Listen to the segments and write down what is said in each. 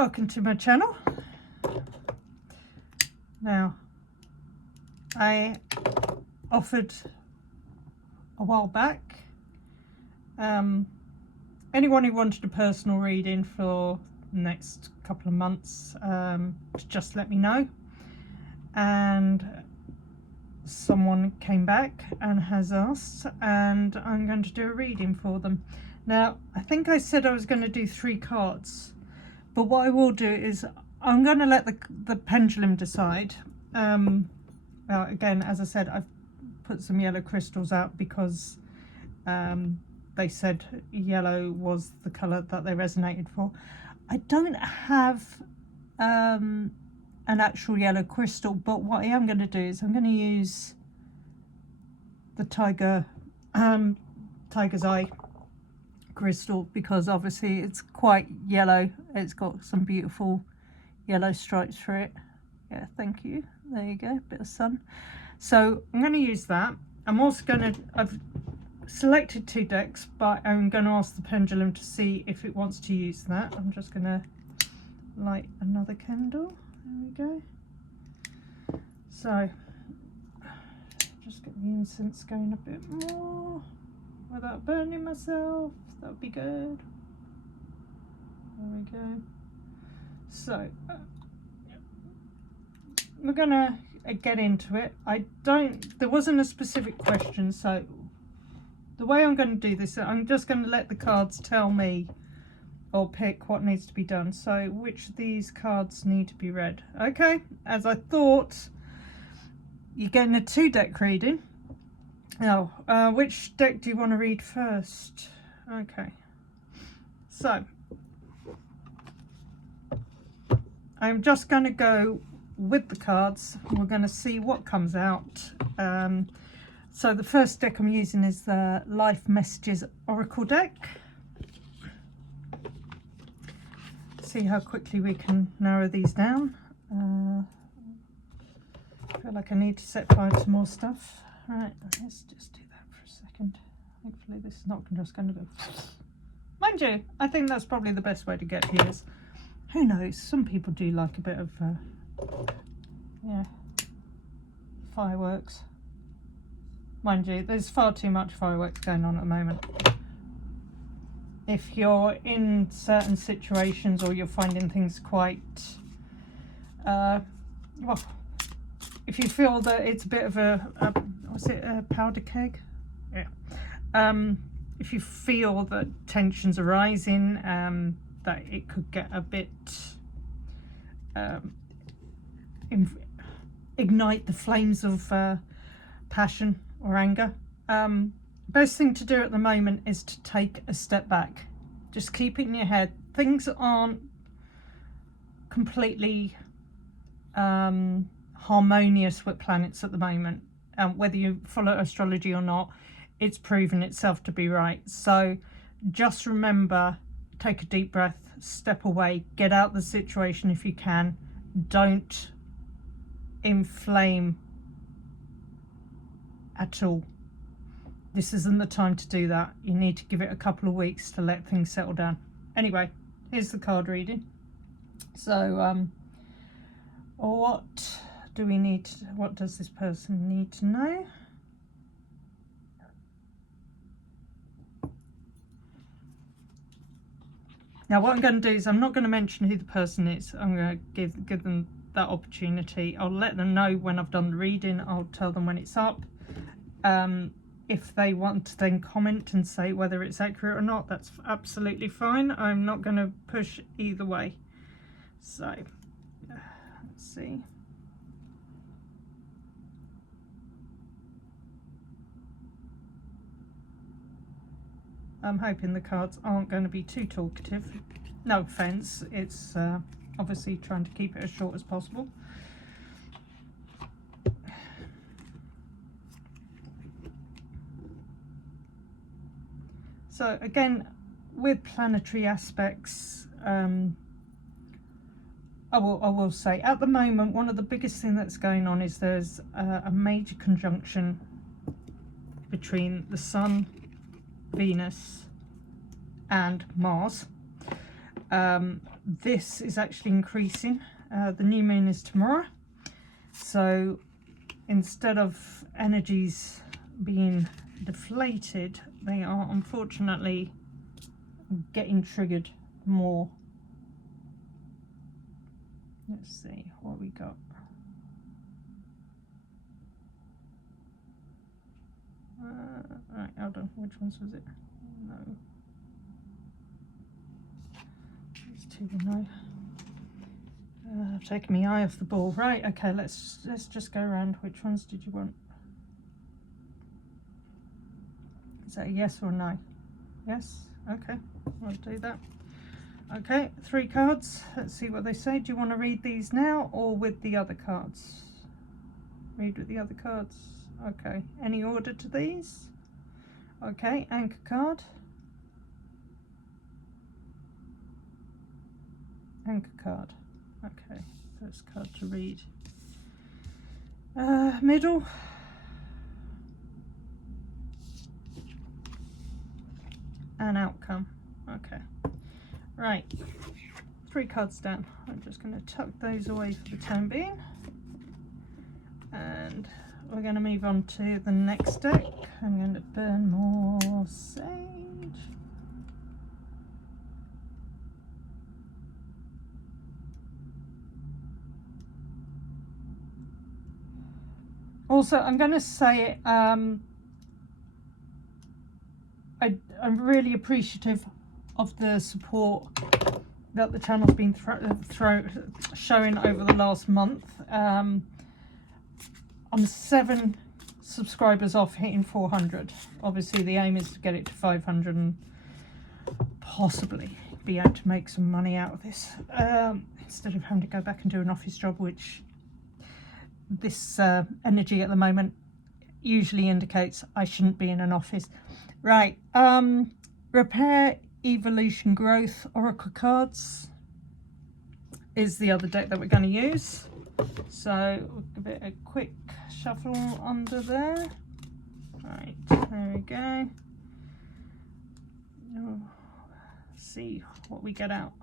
Welcome to my channel. Now, I offered a while back anyone who wanted a personal reading for the next couple of months to just let me know, and someone came back and has asked, and I'm going to do a reading for them. Now, I think I said I was going to do 3 cards, but what I will do is I'm going to let the pendulum decide. Well, again, as I said, I've put some yellow crystals out because they said yellow was the colour that they resonated for. I don't have an actual yellow crystal, but what I am going to do is I'm going to use the tiger's eye crystal, because obviously it's quite yellow. It's got some beautiful yellow stripes for it. Yeah, thank you. There you go, bit of sun. So I'm going to use that. I'm also going to, I've selected 2 decks, but I'm going to ask the pendulum to see if it wants to use that. I'm just going to light another candle. There we go. So just get the incense going a bit more without burning myself. That would be good. There we go. So we're gonna get into it. There wasn't a specific question, so the way I'm going to do this, I'm just going to let the cards tell me or pick what needs to be done. So which of these cards need to be read? Okay, as I thought, you're getting a 2-deck reading. Now, which deck do you want to read first? Okay, so I'm just going to go with the cards. We're going to see what comes out. So the first deck I'm using is the Life Messages Oracle deck. See how quickly we can narrow these down. I feel like I need to set fire to more stuff. Right, let's just do that for a second. Hopefully this is not just going to go. Mind you, I think that's probably the best way to get viewers. Who knows, some people do like a bit of yeah, fireworks. Mind you, there's far too much fireworks going on at the moment. If you're in certain situations or you're finding things quite well, if you feel that it's a bit of a what's it, a powder keg? Yeah. If you feel that tensions are rising, that it could get a bit ignite the flames of passion or anger. Best thing to do at the moment is to take a step back. Just keep it in your head. Things aren't completely harmonious with planets at the moment. Whether you follow astrology or not, it's proven itself to be right. So just remember, take a deep breath, step away, get out the situation if you can. Don't inflame at all. This isn't the time to do that. You need to give it a couple of weeks to let things settle down. Anyway, here's the card reading. So what do we need to, what does this person need to know? Now what I'm going to do is I'm not going to mention who the person is. I'm going to give them that opportunity. I'll let them know when I've done the reading. I'll tell them when it's up. If they want to then comment and say whether it's accurate or not, that's absolutely fine. I'm not going to push either way. So let's see. I'm hoping the cards aren't going to be too talkative. No offence, it's obviously trying to keep it as short as possible. So again, with planetary aspects, I will say at the moment one of the biggest things that's going on is there's a major conjunction between the Sun, Venus and Mars. This is actually increasing. The new moon is tomorrow, so instead of energies being deflated, they are unfortunately getting triggered more. Let's see what we got. Right, hold on, which ones was it? No. It's two to know. I've taken my eye off the ball. Right, okay, let's just go around. Which ones did you want? Is that a yes or no? Yes? Okay, I'll do that. Okay, 3 cards. Let's see what they say. Do you want to read these now or with the other cards? Read with the other cards. Okay, any order to these? Okay, anchor card. Anchor card. Okay, first card to read. Middle. And outcome. Okay. Right. 3 cards down. I'm just going to tuck those away for the time being. And we're going to move on to the next deck. I'm going to burn more sage. Also, I'm going to say it, I'm really appreciative of the support that the channel's been showing over the last month. I'm 7 subscribers off hitting 400. Obviously the aim is to get it to 500 and possibly be able to make some money out of this, instead of having to go back and do an office job, which this energy at the moment usually indicates I shouldn't be in an office. Right, repair, evolution, growth, oracle cards is the other deck that we're going to use. So we'll give it a quick shuffle under there. Right, there we go. Oh, see what we get out.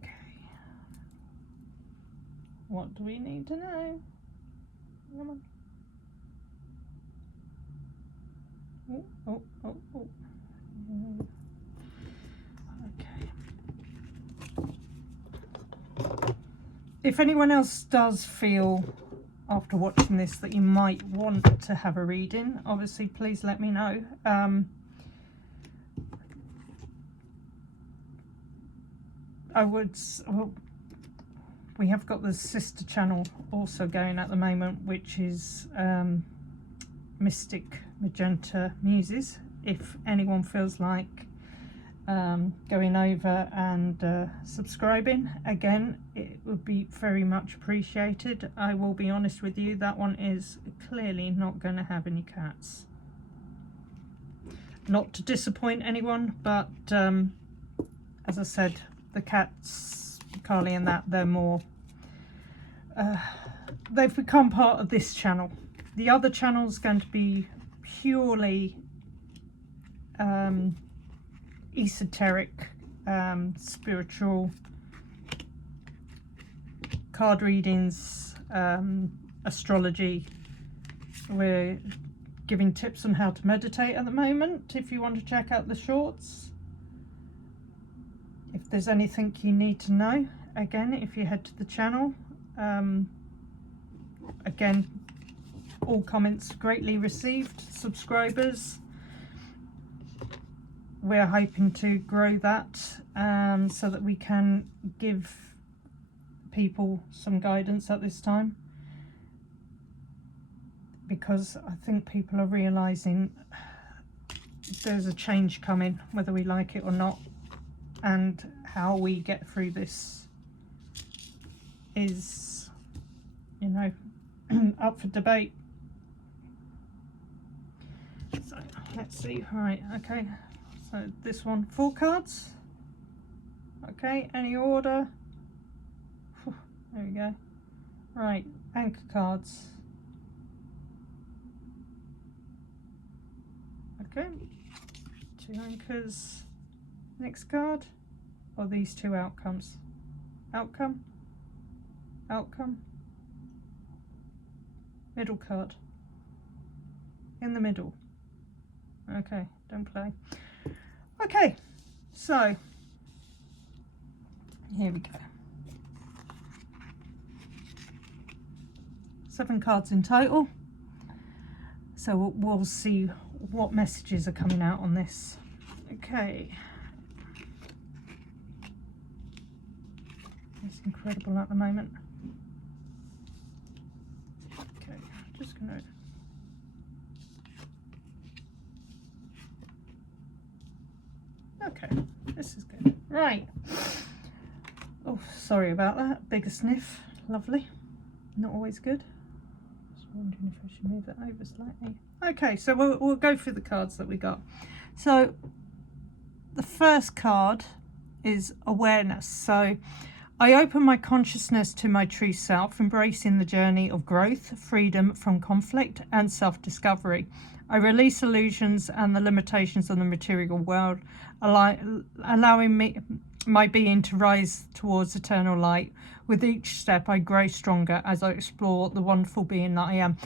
Okay. What do we need to know? Come on. Oh, oh, oh, oh. Okay. If anyone else does feel after watching this that you might want to have a reading, obviously please let me know. Well, we have got the sister channel also going at the moment, which is Mystic Magenta Muses. If anyone feels like going over and subscribing, again, it would be very much appreciated. I will be honest with you, that one is clearly not going to have any cats. Not to disappoint anyone, but as I said, the cats, Carly and that, they're more they've become part of this channel. The other channel's going to be purely esoteric, spiritual, card readings, astrology. We're giving tips on how to meditate at the moment, if you want to check out the shorts. If there's anything you need to know, again, if you head to the channel, again, all comments greatly received. Subscribers, we're hoping to grow that so that we can give people some guidance at this time, because I think people are realizing there's a change coming, whether we like it or not, and how we get through this is, you know, up for debate. So let's see. Right, okay, so this one, 4 cards. Okay, any order? There we go. Right, anchor cards. Okay, 2 anchors. Next card, or these 2 outcomes. Outcome, outcome, middle card, in the middle. Okay, don't play. Okay, so here we go. 7 cards in total. So we'll see what messages are coming out on this. Okay. It's incredible at the moment. Okay, just gonna. Okay, this is good. Right. Oh, sorry about that. Bigger sniff. Lovely. Not always good. Just wondering if I should move it over slightly. Okay, so we'll go through the cards that we got. So the first card is awareness. So I open my consciousness to my true self, embracing the journey of growth, freedom from conflict, and self-discovery. I release illusions and the limitations of the material world, allowing my being to rise towards eternal light. With each step, I grow stronger as I explore the wonderful being that I am.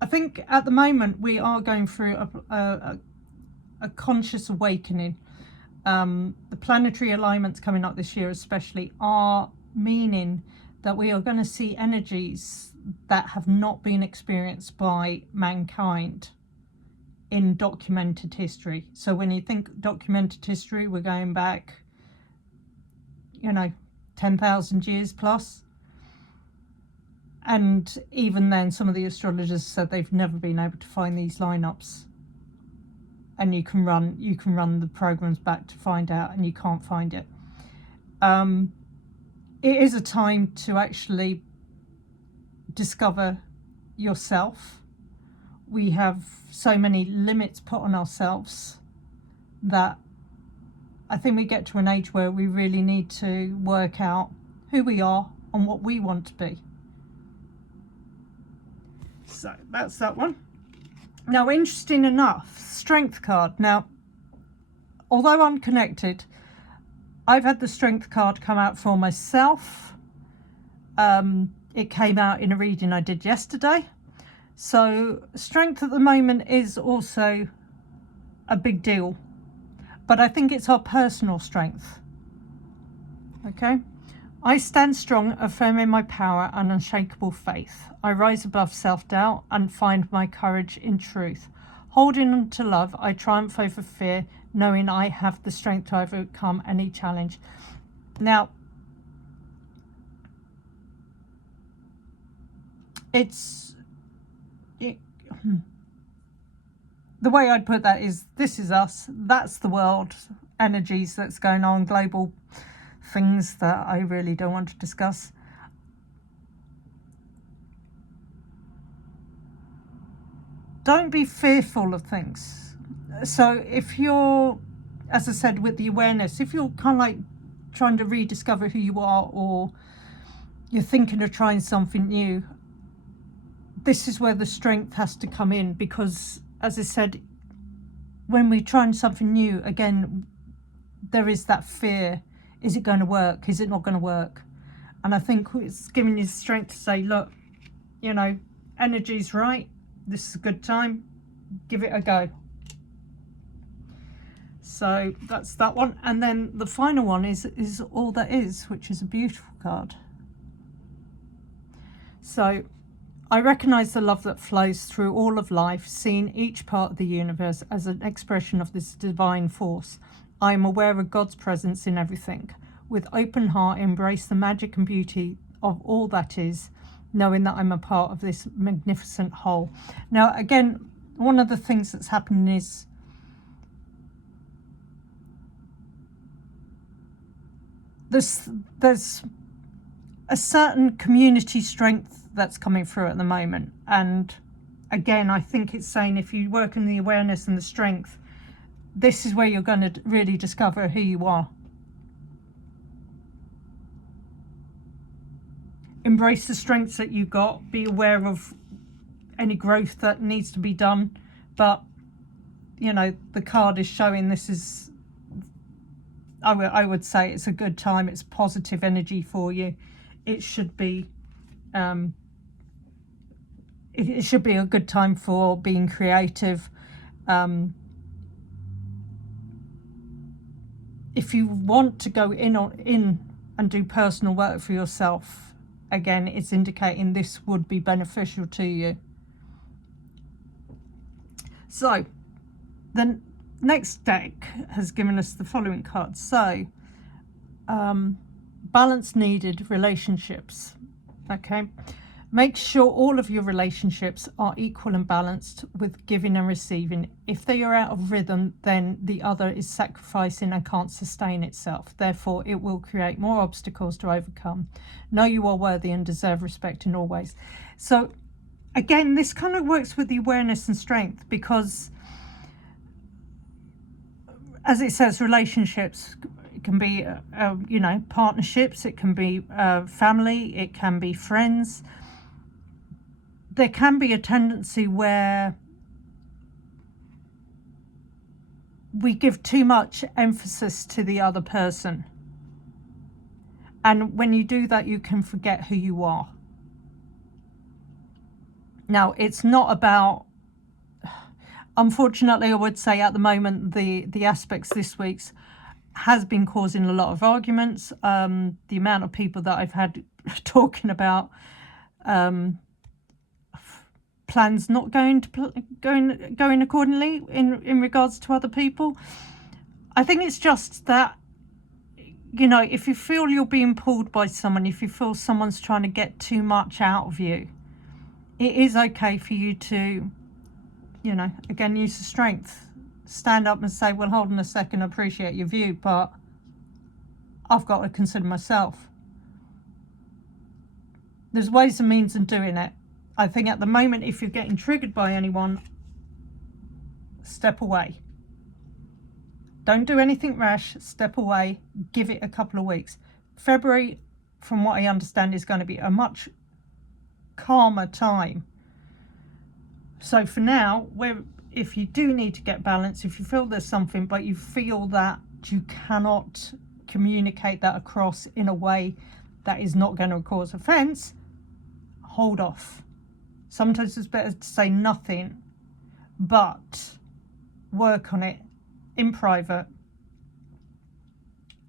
I think at the moment we are going through a conscious awakening. The planetary alignments coming up this year especially are meaning that we are going to see energies that have not been experienced by mankind in documented history. So when you think documented history, we're going back, 10,000 years plus. And even then, some of the astrologers said they've never been able to find these lineups. And you can run the programs back to find out, and you can't find it. It is a time to actually discover yourself. We have so many limits put on ourselves that I think we get to an age where we really need to work out who we are and what we want to be. So that's that one. Now, interesting enough, Strength card. Now, although I'm connected, I've had the Strength card come out for myself. It came out in a reading I did yesterday. So strength at the moment is also a big deal. But I think it's our personal strength. Okay? I stand strong, affirming my power and unshakable faith. I rise above self-doubt and find my courage in truth. Holding on to love, I triumph over fear, knowing I have the strength to overcome any challenge. Now, the way I'd put that is, this is us, that's the world, energies that's going on, global things that I really don't want to discuss. Don't be fearful of things. So if you're, as I said, with the awareness, if you're kind of like trying to rediscover who you are, or you're thinking of trying something new, this is where the strength has to come in, because as I said, when we're trying something new, again, there is that fear. Is it going to work? Is it not going to work? And I think it's giving you the strength to say, look, energy's right. This is a good time. Give it a go. So that's that one. And then the final one is All That Is, which is a beautiful card. So I recognize the love that flows through all of life, seeing each part of the universe as an expression of this divine force. I am aware of God's presence in everything. With open heart, embrace the magic and beauty of all that is, knowing that I'm a part of this magnificent whole. Now, again, one of the things that's happening is there's a certain community strength that's coming through at the moment. And again, I think it's saying, if you work in the awareness and the strength, this is where you're going to really discover who you are. Embrace the strengths that you got. Be aware of any growth that needs to be done. But you know, the card is showing this is, I would say it's a good time. It's positive energy for you. It should be it should be a good time for being creative. If you want to go in and do personal work for yourself, again, it's indicating this would be beneficial to you. So the next deck has given us the following cards. So balance needed, relationships. Okay, make sure all of your relationships are equal and balanced with giving and receiving. If they are out of rhythm, then the other is sacrificing and can't sustain itself. Therefore, it will create more obstacles to overcome. Know you are worthy and deserve respect in all ways. So again, this kind of works with the awareness and strength, because as it says, relationships, it can be you know, partnerships, it can be family, it can be friends. There can be a tendency where we give too much emphasis to the other person, and when you do that, you can forget who you are. Now, it's not about, unfortunately, I would say at the moment, the aspects this week's has been causing a lot of arguments. The amount of people that I've had talking about plans not going accordingly in regards to other people. I think it's just that, you know, if you feel you're being pulled by someone, if you feel someone's trying to get too much out of you, it is okay for you to, you know, again, use the strength. Stand up and say, well, hold on a second, I appreciate your view, but I've got to consider myself. There's ways and means in doing it. I think at the moment, if you're getting triggered by anyone, step away. Don't do anything rash, step away, give it a couple of weeks. February, from what I understand, is going to be a much calmer time. So for now, if you do need to get balance, if you feel there's something, but you feel that you cannot communicate that across in a way that is not going to cause offense, hold off. Sometimes it's better to say nothing, but work on it in private.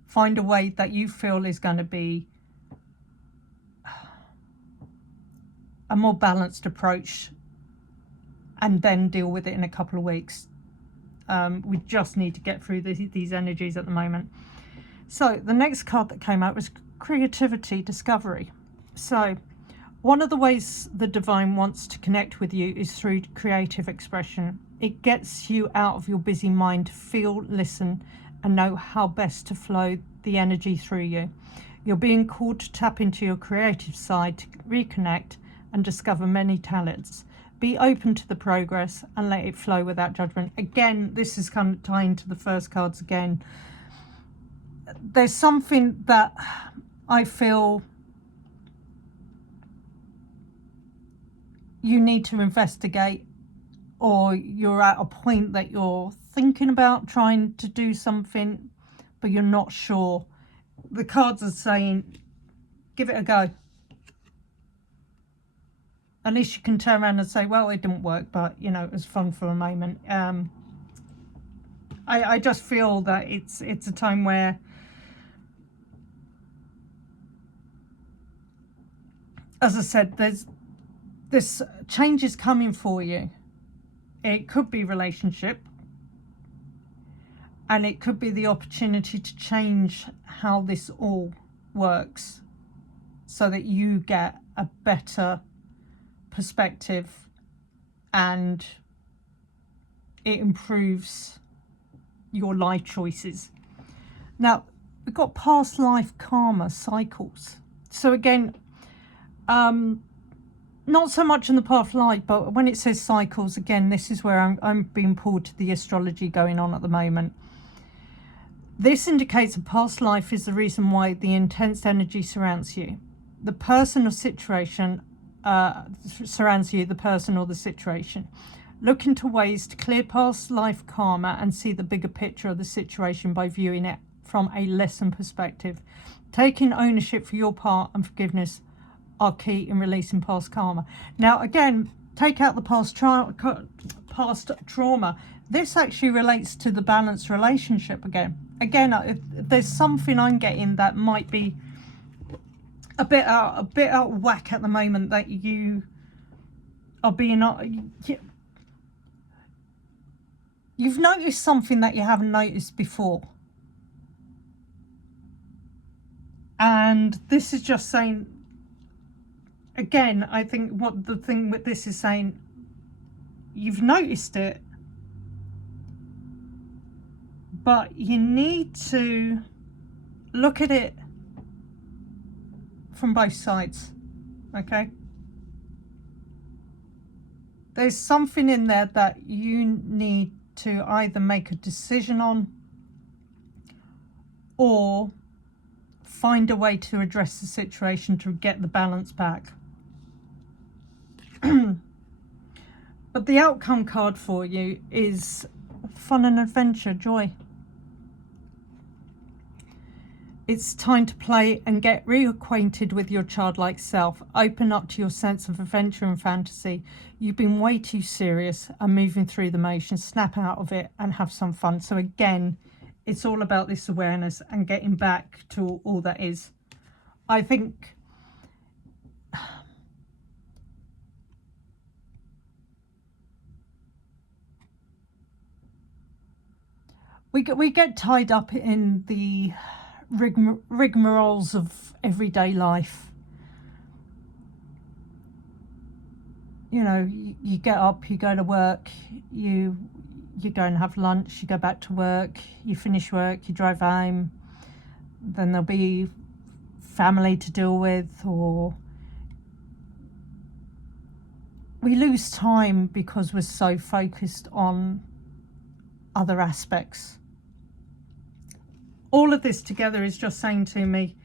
Find a way that you feel is going to be a more balanced approach, and then deal with it in a couple of weeks. We just need to get through these energies at the moment. So the next card that came out was creativity, discovery. So one of the ways the divine wants to connect with you is through creative expression. It gets you out of your busy mind to feel, listen, and know how best to flow the energy through you. You're being called to tap into your creative side to reconnect and discover many talents. Be open to the progress and let it flow without judgment. Again, this is kind of tying to the first cards again. There's something that I feel you need to investigate, or you're at a point that you're thinking about trying to do something, but you're not sure. The cards are saying, give it a go. At least you can turn around and say, well, it didn't work, but, you know, it was fun for a moment. I just feel that it's a time where, as I said, this change is coming for you. It could be relationship, and it could be the opportunity to change how this all works so that you get a better perspective and it improves your life choices. Now, we've got past life karma cycles. So again, not so much in the past life, but when it says cycles, again, this is where I'm being pulled to the astrology going on at the moment. This indicates a past life is the reason why the intense energy surrounds you. The person or situation surrounds you, the person or the situation. Look into ways to clear past life karma and see the bigger picture of the situation by viewing it from a lesson perspective. Taking ownership for your part and forgiveness are key in releasing past karma. Now, again, take out the past trauma. This actually relates to the balanced relationship again. If there's something I'm getting that might be a bit out of whack at the moment, that you are being... You've noticed something that you haven't noticed before. And this is just saying, again, I think what the thing with this is saying, you've noticed it, but you need to look at it from both sides, okay? There's something in there that you need to either make a decision on or find a way to address the situation to get the balance back. But the outcome card for you is fun and adventure, joy. It's time to play and get reacquainted with your childlike self. Open up to your sense of adventure and fantasy. You've been way too serious and moving through the motions. Snap out of it and have some fun. So again, it's all about this awareness and getting back to all that is. I think we get tied up in the rigmaroles of everyday life. You know, you get up, you go to work, you go and have lunch, you go back to work, you finish work, you drive home, then there'll be family to deal with, or we lose time because we're so focused on other aspects. All of this together is just saying to me,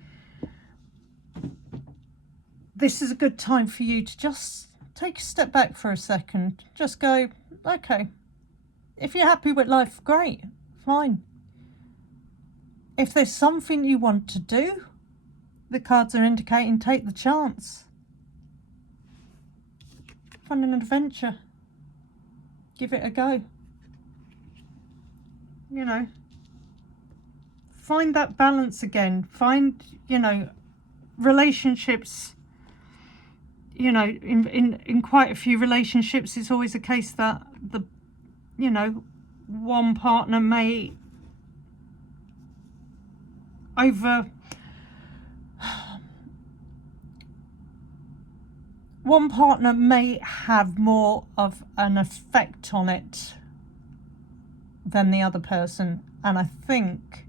this is a good time for you to just take a step back for a second. Just go, okay, if you're happy with life, great, fine. If there's something you want to do, the cards are indicating take the chance. Fun and adventure. Give it a go. You know, find that balance again. Find, you know, relationships, you know, in quite a few relationships, it's always a case that you know, one partner may have more of an effect on it than the other person. And I think,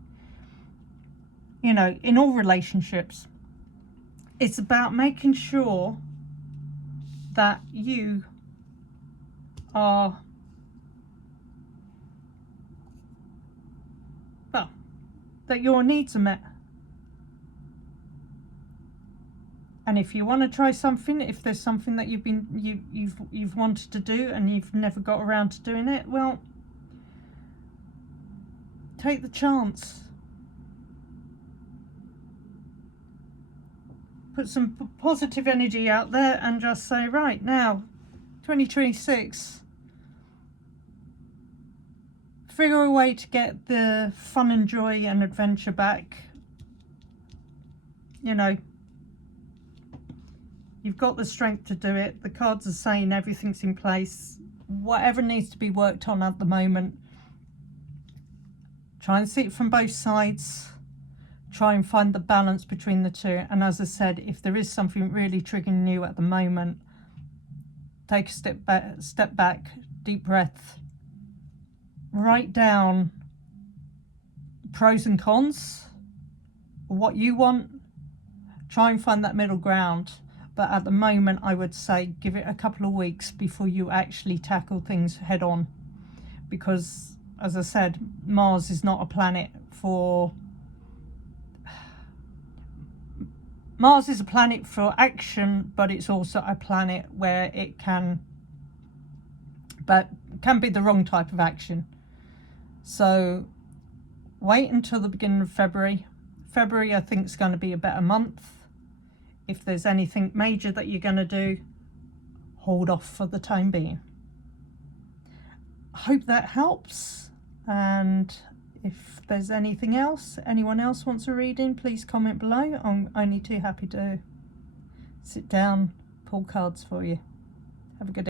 you know, in all relationships, it's about making sure that you are, well, that your needs are met. And if you want to try something, if there's something that you've wanted to do and you've never got around to doing it, well, take the chance. Put some positive energy out there and just say, right, now 2026, figure a way to get the fun and joy and adventure back. You know, you've got the strength to do it. The cards are saying everything's in place. Whatever needs to be worked on at the moment, try and see it from both sides. Try and find the balance between the two. And as I said, if there is something really triggering you at the moment, take a step back, deep breath, write down pros and cons, what you want, try and find that middle ground. But at the moment, I would say give it a couple of weeks before you actually tackle things head on. Because, as I said, Mars is not a planet for Mars is a planet for action, but it's also a planet where it can be the wrong type of action. So wait until the beginning of February. February, I think, is going to be a better month. If there's anything major that you're going to do, hold off for the time being. I hope that helps. And if there's anything else, anyone else wants a reading, please comment below. I'm only too happy to sit down, pull cards for you. Have a good day.